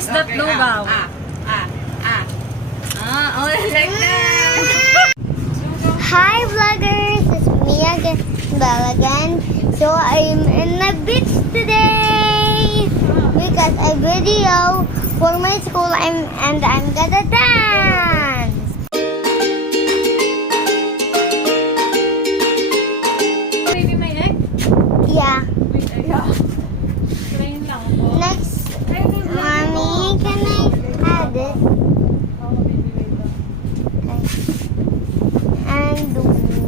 is that Lugaw? Oh, like that. Hi vloggers, it's me again, Belle again. So I'm in the beach today because I video for my school and I'm gonna dance. Baby, may egg? Yeah. Wait, yeah. Train lang po. Next, mommy, can I add it? Oh, baby, wait lang. And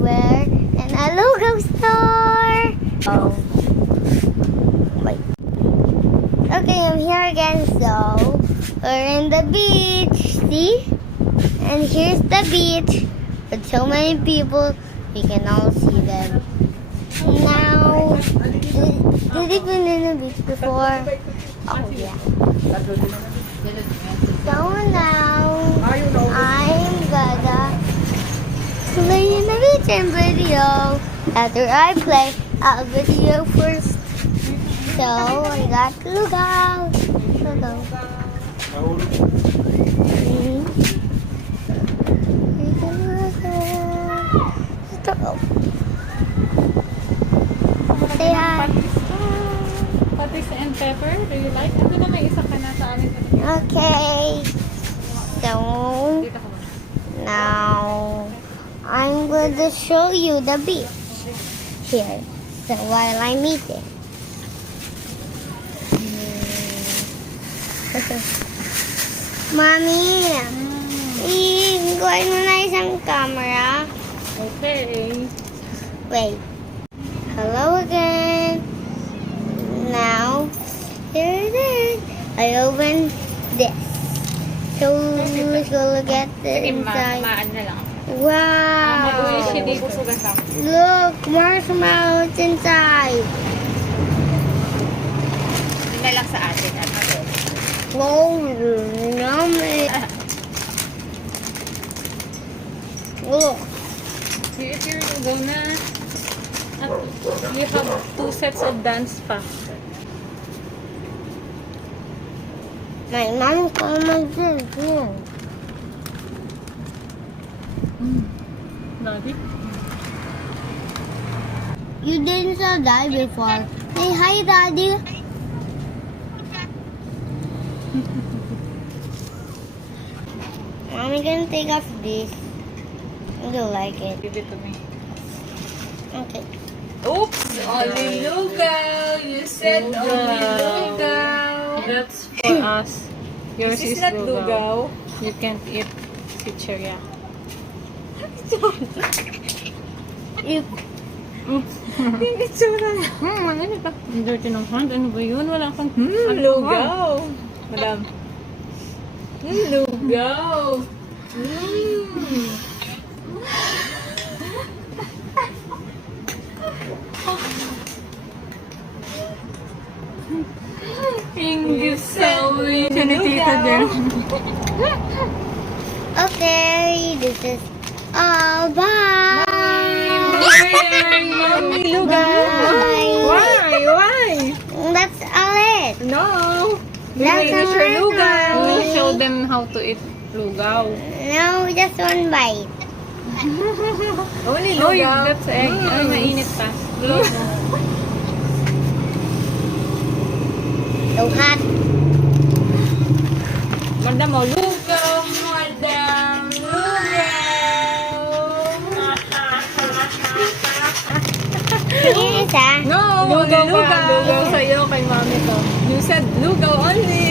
where in a Lugaw store. Oh. Wait. Okay, I'm here again. So we're in the beach. See? And here's the beach with so many people. We can all see them. Now, did you been in the beach before? Oh yeah. So now I'm gonna play in the beach and video. After I play, I'll video first. So I got Lugaw. Say hi. Patis and pepper, do you like? Ito na may isa ka na sa amin. Okay. So Dito ka muna. now I'm going to show you the beach here. So while I'm eating. Mommy, kuhain mo na isang camera. Okay. Wait. Hello again. Now, here it is. I opened this. So, let's go look at the inside. Maan na lang. Wow. Mag-uwi siya dito. Look, marshmallows inside. Hindi na lang sa atin. Wow, yummy. Look. See if you're gonna... You have 2 sets of dance pa. My mom called my this. Daddy? You didn't saw Daddy before. Say hi, Daddy. Mommy gonna take off this. I don't like it. Give it to me. Okay. Oops! Only Lugaw! You said only Lugaw! That's for us. Yours This is is not Lugaw. You can't eat chicheria. If Yung itsura. Ano ba? Ang dirty ng hand. Ano ba yun? Wala kang... Lugaw. Madam. Lugaw. Ingit sa uwi. Siya ni tita din. okay, this is all. Bye. Mommy, Lugaw. Bye. Why? That's all it. No. That's Finish your all Lugaw. We show them how to eat lugaw. No, just one bite. Only Oh, Lugaw. that's egg. Ay, mainit pa. Glow mo. So hot. Madam mo, Lugaw. Madam, Yes, ah. No, Lugaw only pa. Lugaw sa'yo kay mami to. You said Lugaw only.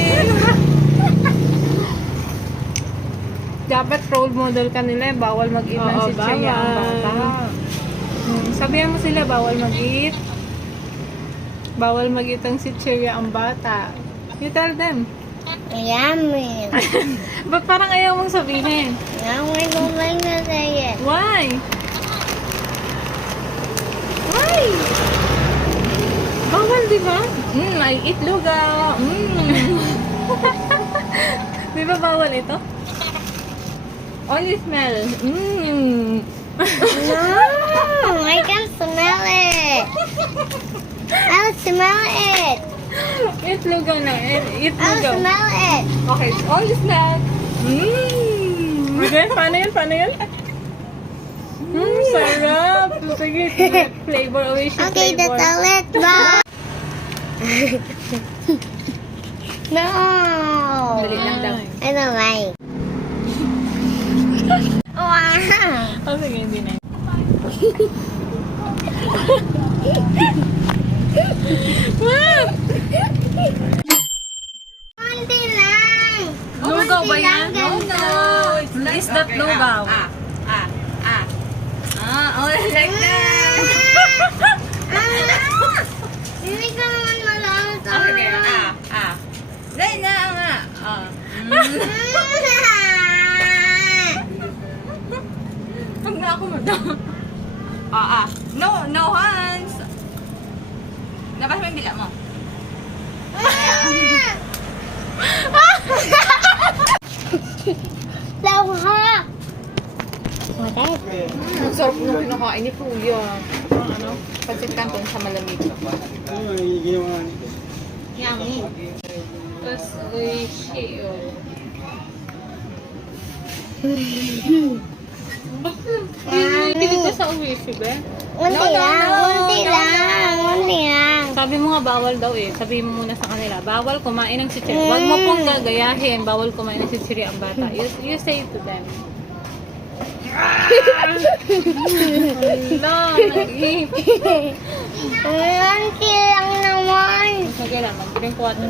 Dapat role model ka nila. Bawal mag-eat ng Oo, chicheria ang bata. bawal. Sabihan mo sila, bawal mag-eat. Bawal mag-eat ang chicheria ang bata. You tell them. Yummy. Ba't parang ayaw mong sabihin? Now I don't like to say it. Why? Why? Bawal, di ba? I eat lugaw. Di ba bawal ito? Only smell. No, I can smell it. I'll smell it. Eat lugaw na. Eat I'll lugaw. smell it. Okay, all is snack. Okay, paano yun? Paano yun? Sarap! Sige, flavor. Always yung Okay, flavor. that's all it. Bye. No. Dali lang daw. I don't like. Wow. Oh, sige, hindi na. Konti lang. Lugaw ba yan? Konti lang, No, ganito. no. Is that lugaw? Oh, like that. Hindi ka naman malasa. Okay, Dahil na nga. Huwag na ako madam. No, no hands. Labas mo yung dila mo. Lawa. What is it? Ang sarap nung kinakain ni Kuya. Ano? Pansit canton sa malamig. Yummy. Tapos, oishi. Pili ka sa oishi, be? Unti lang. Sabi mo nga bawal daw eh. Sabi mo muna sa kanila, bawal kumain ng chichirya. Huwag mo pong gagayahin, bawal kumain ng chichirya ang bata. You say to them. No, nag-eat. Unti lang naman. Sige lang, mag-drink water.